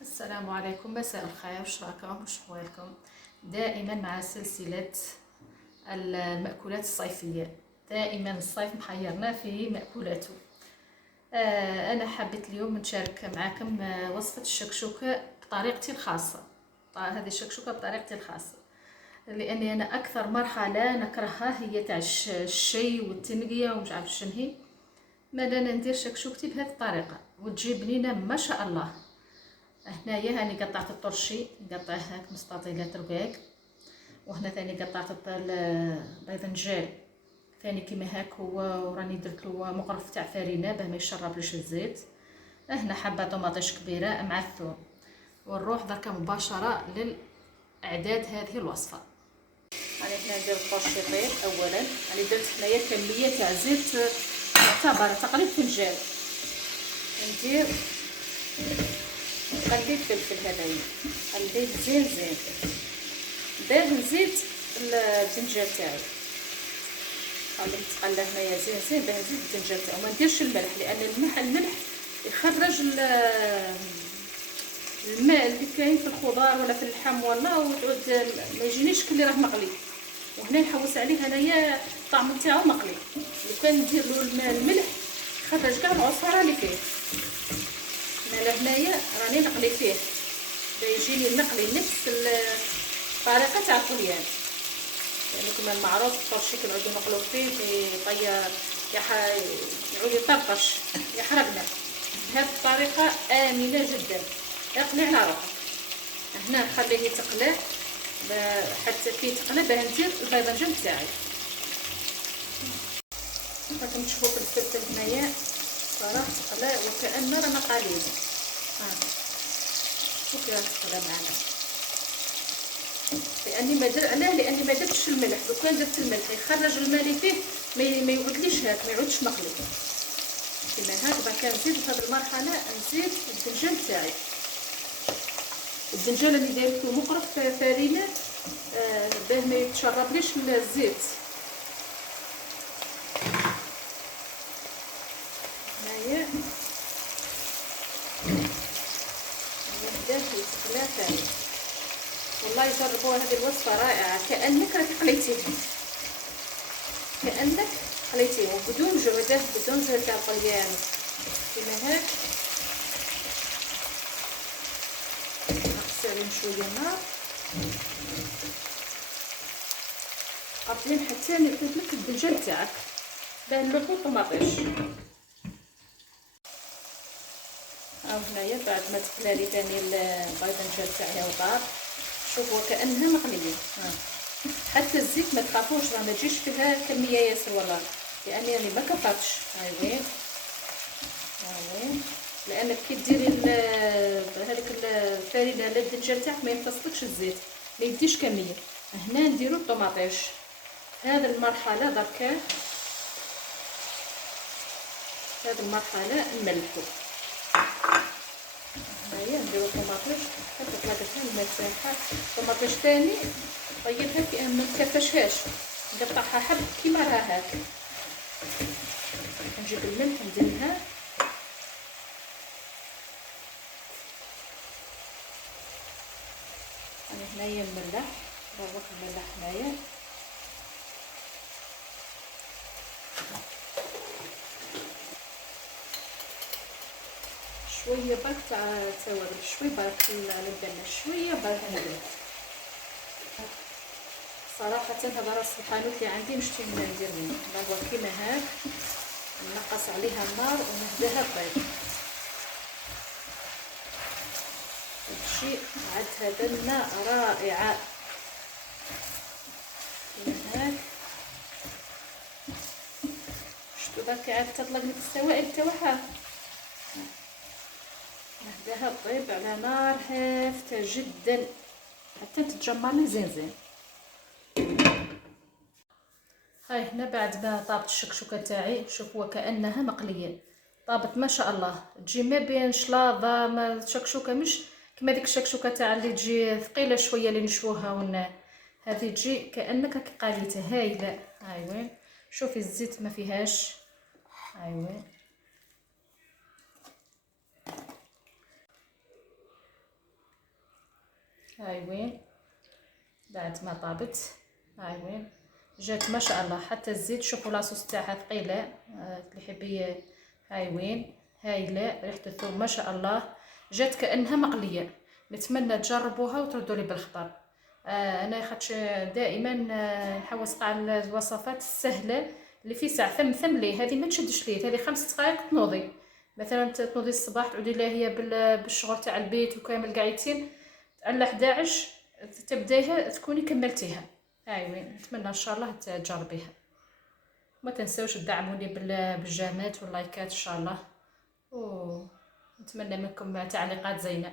السلام عليكم، مساء الخير. واش راكم؟ واش حوالكم؟ دائما مع سلسلة المأكولات الصيفية. دائما الصيف محيرنا في مأكولاته. أنا حبيت اليوم نشارك معكم وصفة الشكشوكة بطريقتي الخاصة. هذه الشكشوكة بطريقتي الخاصة، لأني أنا أكثر مرحلة نكرهها هي تاع الشي والتنقية ومش عارف شنهي. مالا أنا ندير شكشوكتي بهذه الطريقة وتجي بنينة ما شاء الله. هنايا هاني قطعت الطرشي، نقطعه هاك مستطيلات رقاق، وهنا ثاني قطعت الباذنجان ثاني كيما هاك وراني درت له مغرف تاع فرينه باه ما يشربليش الزيت. هنا حبه طوماطيش كبيره مع الثوم. ونروح دركا مباشره للاعداد هذه الوصفه. راني هنا ندير الطرشي يطيب اولا. راني درت هنايا كميه تاع زيت معتبره تقريبا فنجان. ندير قليت فلفل هذايا، قليت زين باه نزيد الدنجال تاعي. خليت تقلى هنايا زين باه نزيد الدنجال تاعي. وما نديرش الملح لان الملح يخرج الماء اللي كاين في الخضار ولا في اللحم ولا، وتعود ما يجينيش كلي راه مقلي. وهنا نحوس عليه انايا الطعم تاعو مقلي. لو كان ندير له الملح يخرج كاع العصاره اللي فيه. انا هنايا راني نقلي فيه يجيني المقلي نفس الطريقه تاع الطليان. يعني كما المعروف الطرشي كنعودو نقلو فيه طيا يعود يطرطش يحرقنا. بهذه الطريقه امنه جدا، اقلي على روحك. هنا نخليه يتقلى حتى كي يتقلى باه ندير الباذنجان تاعي. راكم تشوفوا في الفلفل هنايا صراحه تقلى وكأن رانا قالين. شوف كيف تقلى معنا. لاني ما درتش الملح. لو كان درت الملح يخرج الماء اللي فيه ما يعودليش هاك، ما يعودش مقلي كيما هاك. بقى نزيد في هذه المرحله نزيد الدنجال تاعي. الدنجال اللي دايرته مقرف فرينه باه ما يتشربليش الزيت. هنايا نبدا يتقلى ثاني. والله جربوا هذه الوصفه رائعه، كانك راك قليتيه وبدون جهد بدون زيت تاع طليان كيما هاك. نقص عليهم شويه النار قبلين حتى يطيب لك الدنجال تاعك باه نلوحو الطماطيش. هنايا بعد ما تقلى لي ثاني الباذنجان تاعي وطاب، شوفوا كانها مقليه. حتى الزيت ما تخافوش راه ما تجيش فيها كميه ياسر والله، لاني راني ما كفرتش. هاي وين لانك كي ديري هذيك الفرينه على الدنجال تاعك ما يمتصلكش الزيت، ما يديش كميه. هنا نديرو الطماطيش هذه المرحله دركا. هذه المرحله نملحو. هنايا نديرو الطماطيش حتى تلاقيها المساحه. الطماطيش ثاني طيبها في ما نكفشهاش، نقطعها حب كيما راها هاك. نجيب الملح نديرها. انا هنايا نملح، نروح نملح هنايا. شويه برك تاع توابل، شويه برك على البنه، شويه برك ندير. صراحه هذا راس الحانوت اللي عندي نشتي ندير منه. هو كيما هاك نقص عليها النار ونهداها طيب. هادشي عاد بنه رائعه كيما هاك. شفتوا درك عاد تطلق لك السوائل تاعها. نهداها طيب على نار هافته جدا حتى تتجمر لي زين. هاي هنا بعد ما طابت الشكشوكه تاعي، شوفوا كانها مقليه. طابت ما شاء الله، تجي ما بين شلاضه. ما الشكشوكه مش كما ديك الشكشوكه تاع اللي تجي ثقيله شويه اللي نشووها هذه تجي كانك راكي قاليتها. هايله. هاي وين شوفي الزيت ما فيهاش. هاي وين هاي وين بعد ما طابت. هاي وين جات ما شاء الله، حتى الزيت شوفوا لاصوص تاعها ثقيله. اللي يحب هاي وين هايله، ريحه الثوم ما شاء الله، جات كانها مقليه. نتمنى تجربوها وتردوا لي بالخبر. انا خاطش دائما نحوس على الوصفات السهله اللي في ساعه ثم ليه. هذه ما تشدش ليه، هذه 5 دقائق تنوضي. مثلا تنوضي الصباح تعودي لاهيه بالشغل تاع البيت وكامل قاعدين على 11 تبدايها تكوني كملتيها. هاي وين نتمنى ان شاء الله تجربيها. ما تنسوش تدعموني بالجامات واللايكات ان شاء الله، ونتمنى منكم تعليقات زينه.